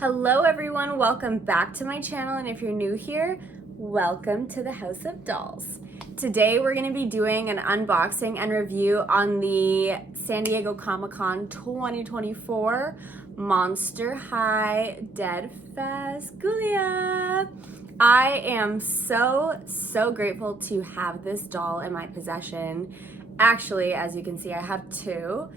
Hello everyone, welcome back to my channel, and if you're new here, welcome to the House of Dolls. Today we're going to be doing an unboxing and review on the San Diego Comic-Con 2024 Monster High Deadfast Ghoulia. I am so grateful to have this doll in my possession. Actually, as you can see, I have two.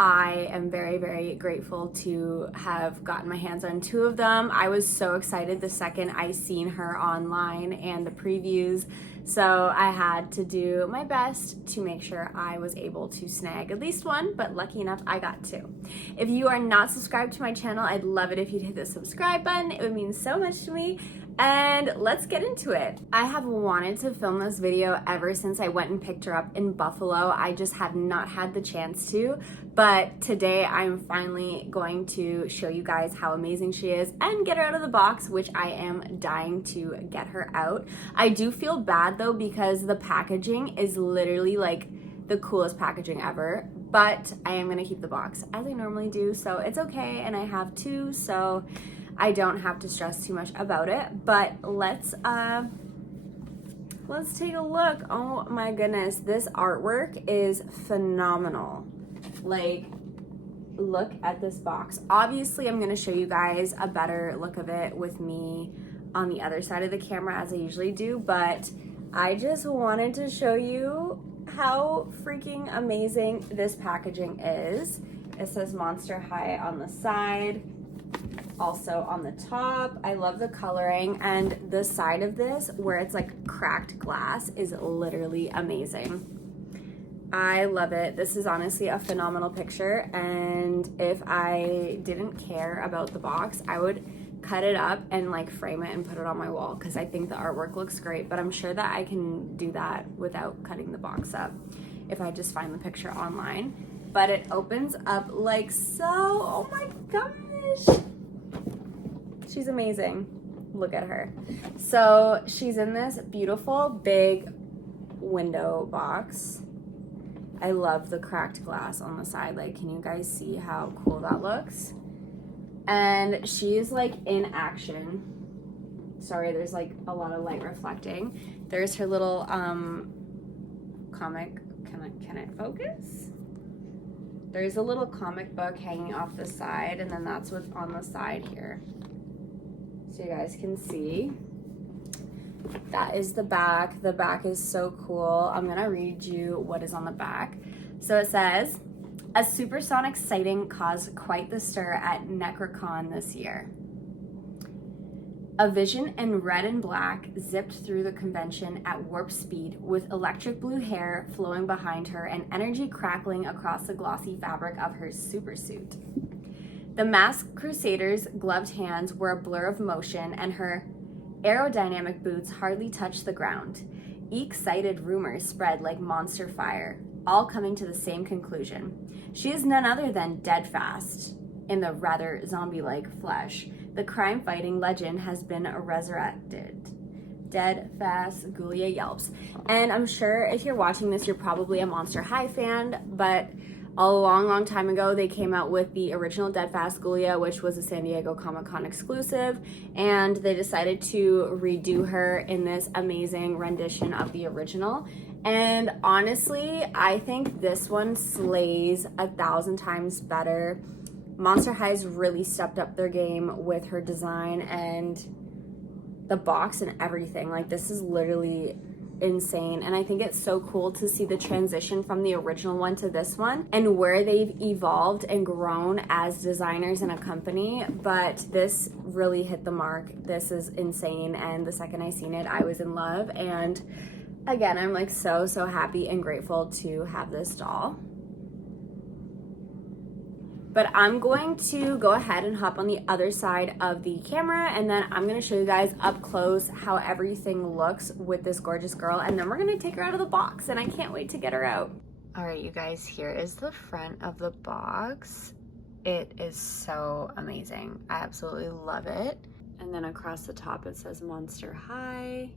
I am very grateful to have gotten my hands on two of them. I was so excited the second I seen her online and the previews, so I had to do my best to make sure I was able to snag at least one, but lucky enough I got two. If you are not subscribed to my channel, I'd love it if you'd hit the subscribe button. It would mean so much to me. And let's get into it. I have wanted to film this video ever since I went and picked her up in Buffalo. I just have not had the chance to, but today I'm finally going to show you guys how amazing she is and get her out of the box, which I am dying to get her out. I do feel bad though because the packaging is literally like the coolest packaging ever, but I am gonna keep the box as I normally do, so it's okay, and I have two, so I don't have to stress too much about it. But let's take a look. Oh my goodness, this artwork is phenomenal. Like, look at this box. Obviously, I'm gonna show you guys a better look of it with me on the other side of the camera as I usually do, but I just wanted to show you how freaking amazing this packaging is. It says Monster High on the side, also on the top. I love the coloring, and the side of this where it's like cracked glass is literally amazing. I love it. This is honestly a phenomenal picture, and if I didn't care about the box, I would cut it up and like frame it and put it on my wall because I think the artwork looks great, but I'm sure that I can do that without cutting the box up if I just find the picture online. But it opens up like so. Oh my gosh, she's amazing. Look at her. So she's in this beautiful big window box. I love the cracked glass on the side. Like, can you guys see how cool that looks? And she's like in action. Sorry, there's like a lot of light reflecting. There's her little comic. Can it focus? There's a little comic book hanging off the side, and then that's what's on the side here. So you guys can see. That is the back. The back is so cool. I'm gonna read you what is on the back. So it says, a supersonic sighting caused quite the stir at Necrocon this year. A vision in red and black zipped through the convention at warp speed, with electric blue hair flowing behind her and energy crackling across the glossy fabric of her supersuit. The masked crusader's gloved hands were a blur of motion, and her aerodynamic boots hardly touched the ground. Excited rumors spread like monster fire, all coming to the same conclusion. She is none other than Deadfast, in the rather zombie-like flesh. The crime-fighting legend has been resurrected. Deadfast Ghoulia yelps. And I'm sure if you're watching this, you're probably a Monster High fan, but a long time ago, they came out with the original Deadfast Ghoulia, which was a San Diego Comic-Con exclusive, and they decided to redo her in this amazing rendition of the original. And honestly, I think this one slays 1,000 times better. Monster High's really stepped up their game with her design and the box and everything. Like, this is literally insane, and I think it's so cool to see the transition from the original one to this one and where they've evolved and grown as designers in a company. But this really hit the mark. This is insane, and the second I seen it, I was in love. And again, I'm like so happy and grateful to have this doll. But I'm going to go ahead and hop on the other side of the camera, and then I'm gonna show you guys up close how everything looks with this gorgeous girl, and then we're gonna take her out of the box, and I can't wait to get her out. All right, you guys, here is the front of the box. It is so amazing. I absolutely love it. And then across the top, it says Monster High.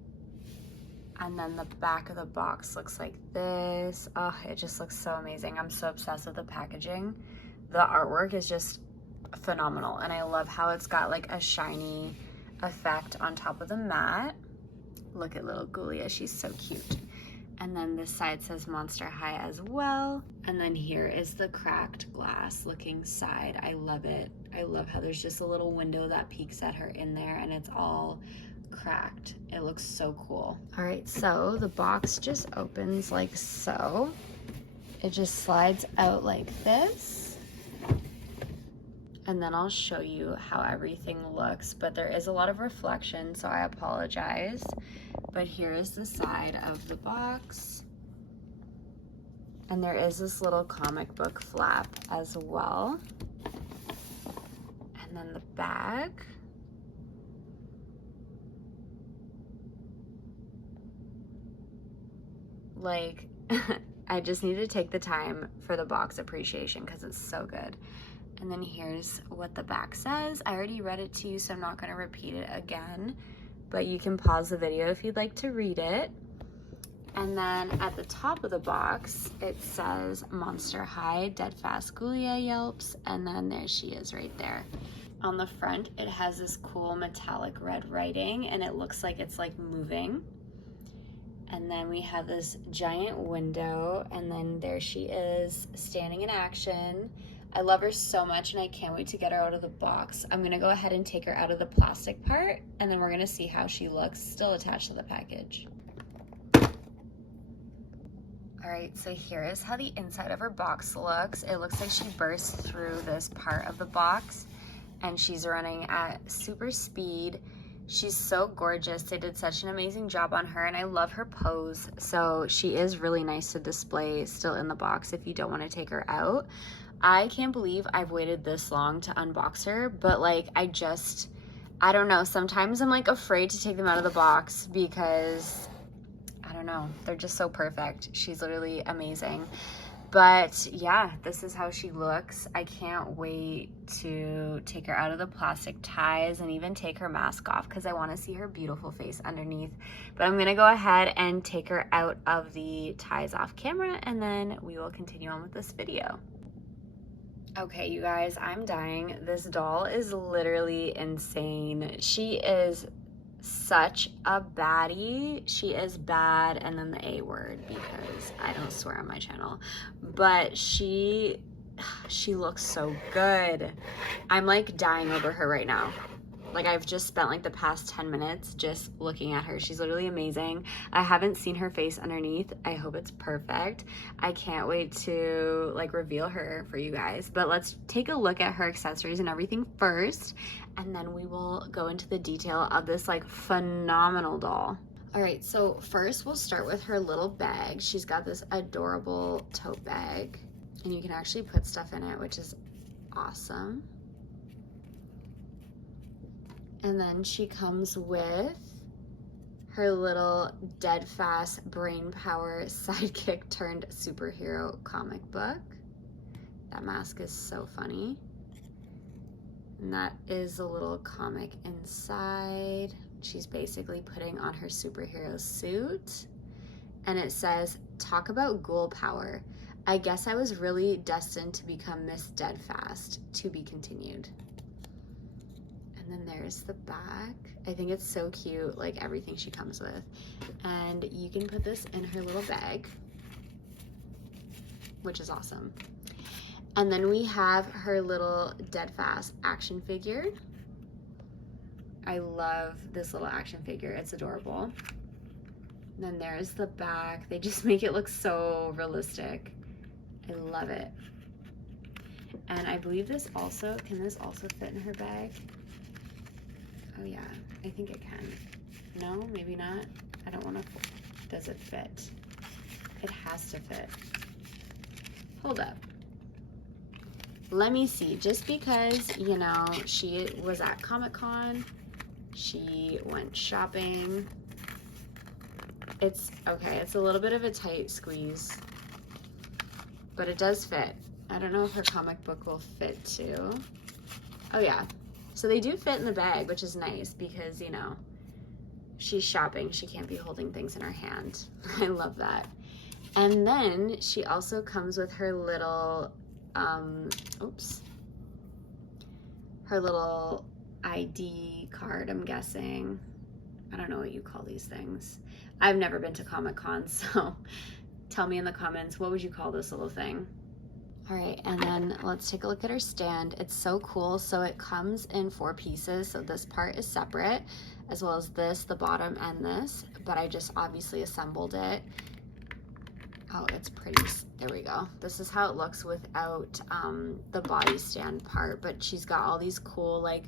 And then the back of the box looks like this. Oh, it just looks so amazing. I'm so obsessed with the packaging. The artwork is just phenomenal. And I love how it's got like a shiny effect on top of the mat. Look at little Ghoulia, she's so cute. And then this side says Monster High as well. And then here is the cracked glass looking side. I love it. I love how there's just a little window that peeks at her in there and it's all cracked. It looks so cool. All right, so the box just opens like so. It just slides out like this. And then I'll show you how everything looks, but there is a lot of reflection, so I apologize. But here is the side of the box. And there is this little comic book flap as well. And then the bag. Like, I just need to take the time for the box appreciation because it's so good. And then here's what the back says. I already read it to you, so I'm not going to repeat it again, but you can pause the video if you'd like to read it. And then at the top of the box, it says Monster High, Deadfast, Ghoulia, Yelps, and then there she is right there. On the front, it has this cool metallic red writing, and it looks like it's like moving. And then we have this giant window, and then there she is standing in action. I love her so much, and I can't wait to get her out of the box. I'm gonna go ahead and take her out of the plastic part, and then we're gonna see how she looks still attached to the package. All right, so here is how the inside of her box looks. It looks like she bursts through this part of the box, and she's running at super speed. She's so gorgeous. They did such an amazing job on her, and I love her pose. So she is really nice to display still in the box if you don't want to take her out. I can't believe I've waited this long to unbox her, but like I don't know. Sometimes I'm like afraid to take them out of the box because I don't know. They're just so perfect. She's literally amazing. But yeah, this is how she looks. I can't wait to take her out of the plastic ties and even take her mask off because I want to see her beautiful face underneath. But I'm gonna go ahead and take her out of the ties off camera, and then we will continue on with this video. Okay, you guys, I'm dying. This doll is literally insane. She is such a baddie. She is bad, and then the A word because I don't swear on my channel. But she looks so good. I'm like dying over her right now. Like I've just spent like the past 10 minutes just looking at her. She's literally amazing. I haven't seen her face underneath. I hope it's perfect. I can't wait to like reveal her for you guys. But let's take a look at her accessories and everything first, and then we will go into the detail of this like phenomenal doll. All right, so first we'll start with her little bag. She's got this adorable tote bag, and you can actually put stuff in it, which is awesome. And then she comes with her little Deadfast brain power sidekick turned superhero comic book. That mask is so funny. And that is a little comic inside. She's basically putting on her superhero suit. And it says, talk about ghoul power. I guess I was really destined to become Miss Deadfast. To be continued. And then there's the back. I think it's so cute, like everything she comes with. And you can put this in her little bag, which is awesome. And then we have her little Deadfast action figure. I love this little action figure. It's adorable. And then there's the back. They just make it look so realistic. I love it. And I believe this also, can this also fit in her bag? Oh yeah, I think it can. No, maybe not. I don't want to, does it fit? It has to fit. Hold up. Let me see, just because, you know, she was at Comic-Con, she went shopping. It's, okay, it's a little bit of a tight squeeze, but it does fit. I don't know if her comic book will fit too. Oh yeah. So they do fit in the bag, which is nice because, you know, she's shopping. She can't be holding things in her hand. I love that. And then she also comes with her little, oops, her little ID card, I'm guessing. I don't know what you call these things. I've never been to Comic-Con, so tell me in the comments, what would you call this little thing? All right, and then let's take a look at her stand. It's so cool. So it comes in 4 pieces. So this part is separate, as well as this, the bottom, and this, but I just obviously assembled it. Oh, it's pretty. There we go. This is how it looks without the body stand part, but she's got all these cool, like,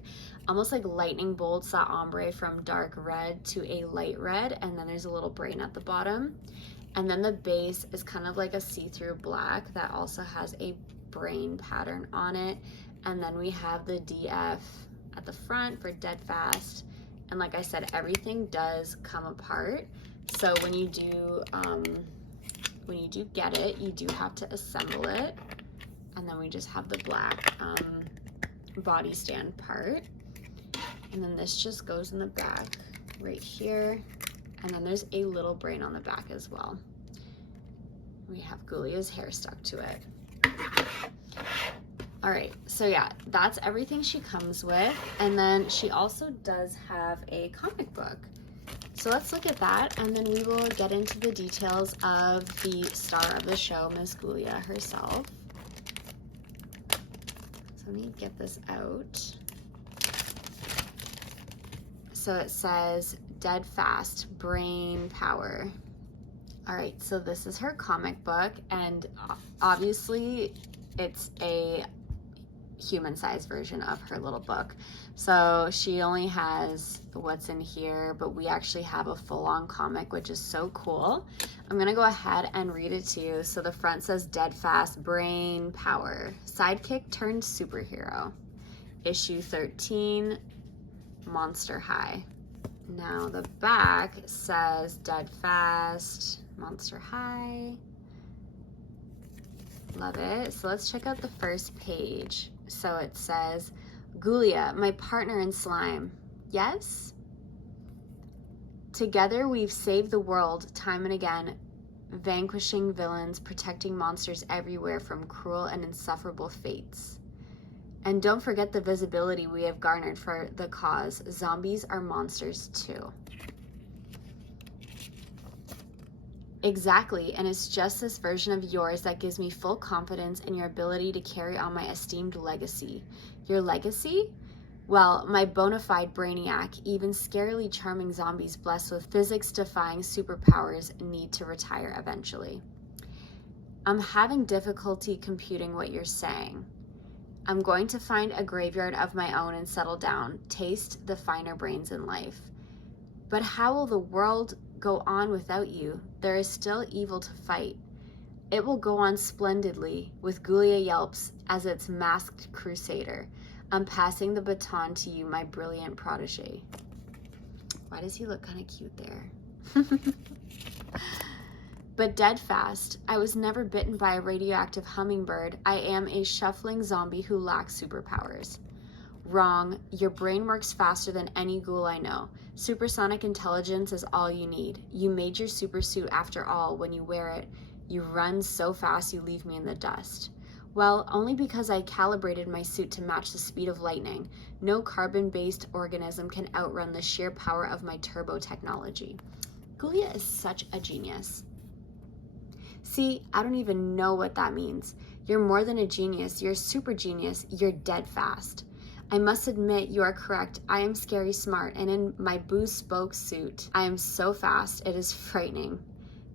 almost like lightning bolts, that ombre from dark red to a light red, and then there's a little brain at the bottom. And then the base is kind of like a see-through black that also has a brain pattern on it. And then we have the DF at the front for Deadfast. And like I said, everything does come apart. So when you do get it, you do have to assemble it. And then we just have the black body stand part. And then this just goes in the back right here. And then there's a little brain on the back as well. We have Ghoulia's hair stuck to it. All right, so yeah, that's everything she comes with. And then she also does have a comic book. So let's look at that, and then we will get into the details of the star of the show, Miss Ghoulia herself. So let me get this out. So it says Deadfast, Brain Power. All right, so this is her comic book, and obviously it's a human-sized version of her little book. So she only has what's in here, but we actually have a full-on comic, which is so cool. I'm gonna go ahead and read it to you. So the front says Deadfast, Brain Power, Sidekick turned Superhero. Issue 13, Monster High. Now the back says Deadfast, Monster High. Love it. So let's check out the first page. So it says, Ghoulia, my partner in slime. Yes? Together we've saved the world time and again, vanquishing villains, protecting monsters everywhere from cruel and insufferable fates. And don't forget the visibility we have garnered for the cause. Zombies are monsters too. Exactly, and it's just this version of yours that gives me full confidence in your ability to carry on my esteemed legacy. Your legacy? Well, my bona fide brainiac, even scarily charming zombies blessed with physics-defying superpowers need to retire eventually. I'm having difficulty computing what you're saying. I'm going to find a graveyard of my own and settle down, taste the finer brains in life. But how will the world go on without you? There is still evil to fight. It will go on splendidly with Ghoulia Yelps as its masked crusader. I'm passing the baton to you, my brilliant protege. Why does he look kind of cute there? But Deadfast, I was never bitten by a radioactive hummingbird. I am a shuffling zombie who lacks superpowers. Wrong. Your brain works faster than any ghoul I know. Supersonic intelligence is all you need. You made your supersuit after all. When you wear it, you run so fast you leave me in the dust. Well, only because I calibrated my suit to match the speed of lightning. No carbon-based organism can outrun the sheer power of my turbo technology. Ghoulia is such a genius. See, I don't even know what that means. You're more than a genius. You're a super genius. You're dead fast. I must admit you are correct. I am scary smart, and in my bespoke suit, I am so fast it is frightening.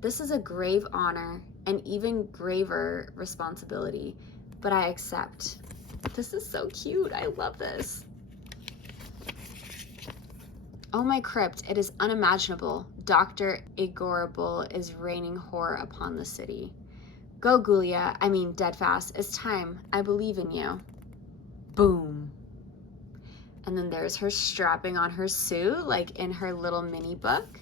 This is a grave honor, an even graver responsibility, but I accept. This is so cute. I love this. Oh my crypt, it is unimaginable. Dr. Agorable is raining horror upon the city. Go, Ghoulia, I mean Deadfast. It's time. I believe in you. Boom. And then there's her strapping on her suit, like in her little mini book.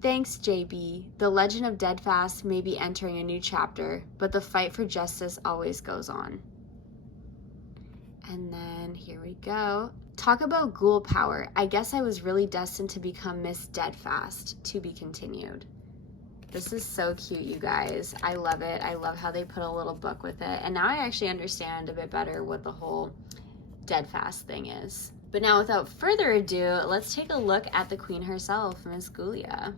Thanks, JB. The legend of Deadfast may be entering a new chapter, but the fight for justice always goes on. And then here we go. Talk about ghoul power. I guess I was really destined to become Miss Deadfast. To be continued. This is so cute, you guys. I love it. I love how they put a little book with it. And now I actually understand a bit better what the whole Deadfast thing is. But now without further ado, let's take a look at the queen herself, Miss Ghoulia.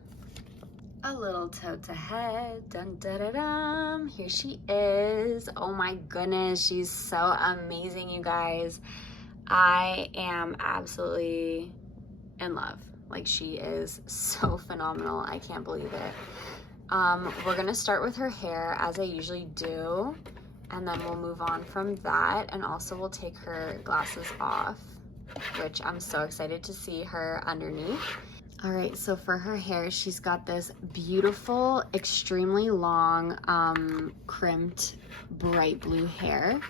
A little toe to head, dun da da dum. Here she is. Oh my goodness, she's so amazing, you guys. I am absolutely in love. Like, she is so phenomenal. I can't believe it. We're gonna start with her hair as I usually do, and then we'll move on from that, and also we'll take her glasses off, which I'm so excited to see her underneath. All right, so for her hair, she's got this beautiful, extremely long, crimped, bright blue hair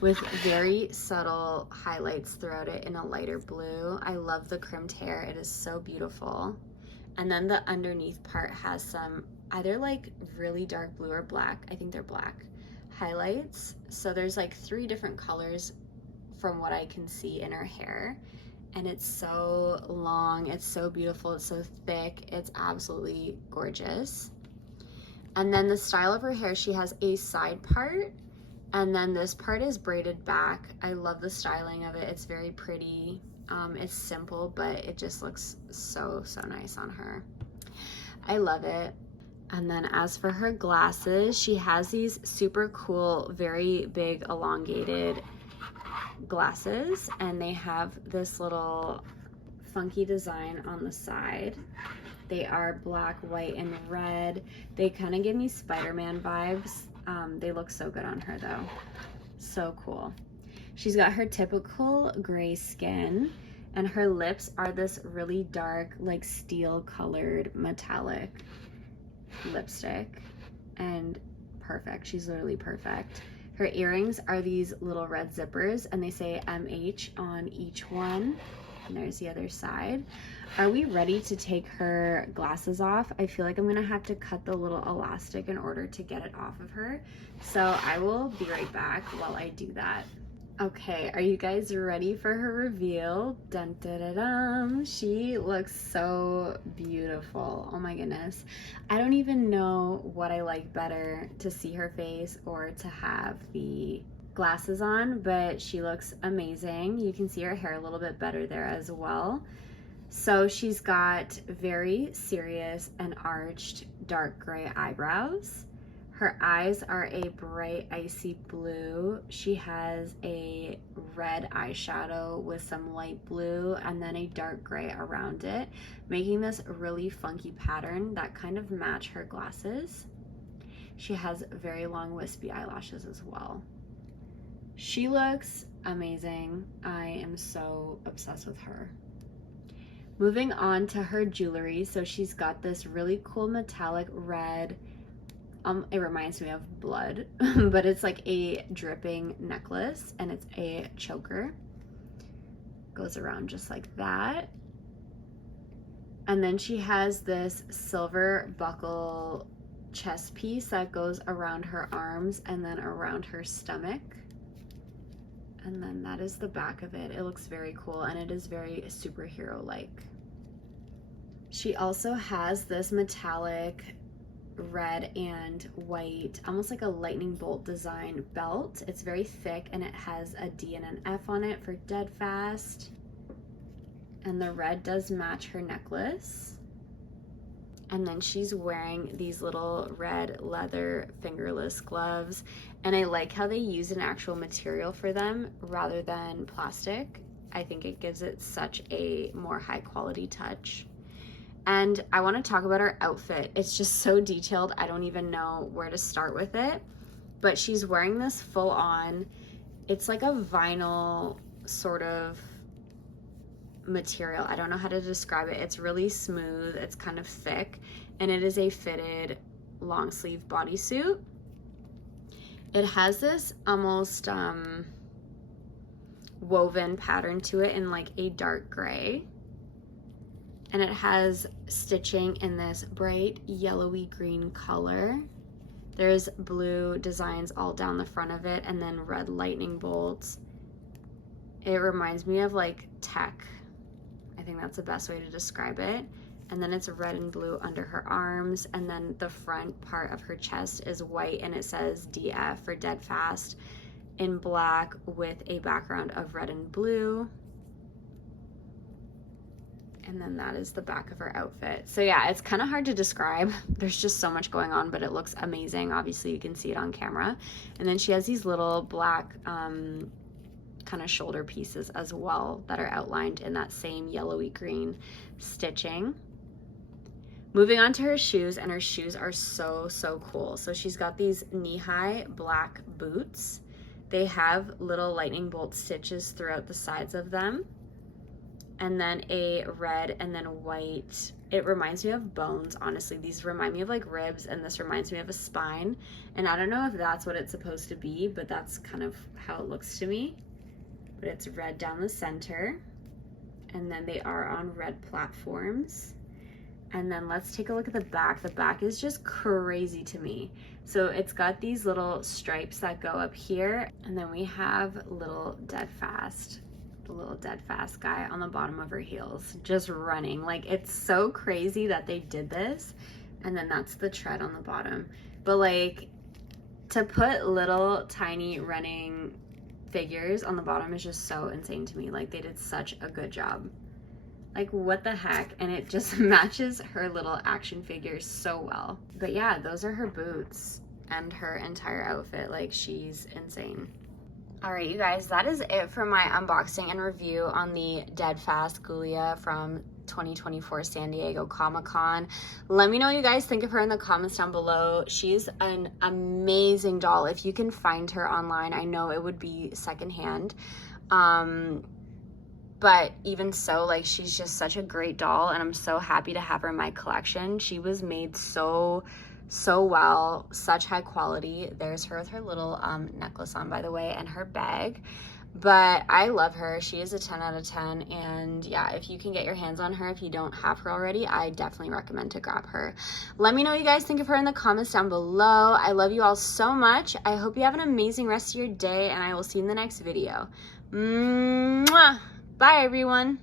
with very subtle highlights throughout it in a lighter blue. I love the crimped hair. It is so beautiful. And then the underneath part has some either like really dark blue or black, I think they're black, highlights. So there's like 3 different colors from what I can see in her hair. And it's so long, it's so beautiful, it's so thick, it's absolutely gorgeous. And then the style of her hair, she has a side part, and then this part is braided back. I love the styling of it. It's very pretty. It's simple, but it just looks so nice on her. I love it. And then as for her glasses, she has these super cool, very big, elongated glasses, and they have this little funky design on the side. They are black, white, and red. They kind of give me Spider-Man vibes. They look so good on her though. So cool. She's got her typical gray skin, and her lips are this really dark, like steel colored metallic lipstick, and perfect. She's literally perfect. Her earrings are these little red zippers, and they say MH on each one. And there's the other side. Are we ready to take her glasses off? I feel like I'm gonna have to cut the little elastic in order to get it off of her. So I will be right back while I do that. Okay, are you guys ready for her reveal? Dun da da dum. She looks so beautiful. Oh my goodness. I don't even know what I like better, to see her face or to have the glasses on, but she looks amazing. You can see her hair a little bit better there as well. So she's got very serious and arched dark gray eyebrows. Her eyes are a bright icy blue. She has a red eyeshadow with some light blue and then a dark gray around it, making this really funky pattern that kind of match her glasses. She has very long wispy eyelashes as well. She looks amazing. I am so obsessed with her. Moving on to her jewelry. So she's got this really cool metallic red, it reminds me of blood, but it's like a dripping necklace, and it's a choker. Goes around just like that. And then she has this silver buckle chest piece that goes around her arms and then around her stomach. And then that is the back of it. It looks very cool, and it is very superhero-like. She also has this metallic red and white, almost like a lightning bolt design belt. It's very thick, and it has a D and an F on it for Deadfast. And the red does match her necklace. And then she's wearing these little red leather fingerless gloves, and I like how they use an actual material for them rather than plastic. I think it gives it such a more high quality touch. And I want to talk about her outfit. It's just so detailed, I don't even know where to start with it. But she's wearing this full on, it's like a vinyl sort of material. I don't know how to describe it. It's really smooth, it's kind of thick, and it is a fitted long sleeve bodysuit. It has this almost woven pattern to it in like a dark gray, and it has stitching in this bright yellowy green color. There's blue designs all down the front of it, and then red lightning bolts. It reminds me of like tech. I think that's the best way to describe it. And then it's red and blue under her arms, and then the front part of her chest is white, and it says DF for Deadfast. in black with a background of red and blue. And then that is the back of her outfit. So yeah, it's kind of hard to describe. There's just so much going on, but it looks amazing. Obviously you can see it on camera. And then she has these little black kind of shoulder pieces as well that are outlined in that same yellowy green stitching. Moving on to her shoes, and her shoes are so cool. So she's got these knee-high black boots. They have little lightning bolt stitches throughout the sides of them. And then a red and then white. It reminds me of bones, honestly. These remind me of like ribs, and this reminds me of a spine. And I don't know if that's what it's supposed to be, but that's kind of how it looks to me. But it's red down the center. And then they are on red platforms. And then let's take a look at the back. The back is just crazy to me. So it's got these little stripes that go up here. And then we have little Deadfast. The little Deadfast guy on the bottom of her heels, just running. Like, it's so crazy that they did this. And then that's the tread on the bottom. But like, to put little tiny running figures on the bottom is just so insane to me. Like, they did such a good job. Like, what the heck? And it just matches her little action figures so well. But yeah, those are her boots and her entire outfit. Like, she's insane. All right, you guys, that is it for my unboxing and review on the Deadfast Ghoulia from 2024 San Diego Comic-Con. Let me know what you guys think of her in the comments down below. She's an amazing doll. If you can find her online, I know it would be secondhand. But even so, like, she's just such a great doll, and I'm so happy to have her in my collection. She was made so well, such high quality. There's her with her little necklace on, by the way, and her bag. But I love her. She is a 10 out of 10, and yeah, if you can get your hands on her, if you don't have her already, I definitely recommend to grab her. Let me know what you guys think of her in the comments down below. I love you all so much. I hope you have an amazing rest of your day, and I will see you in the next video. Mwah! Bye, everyone.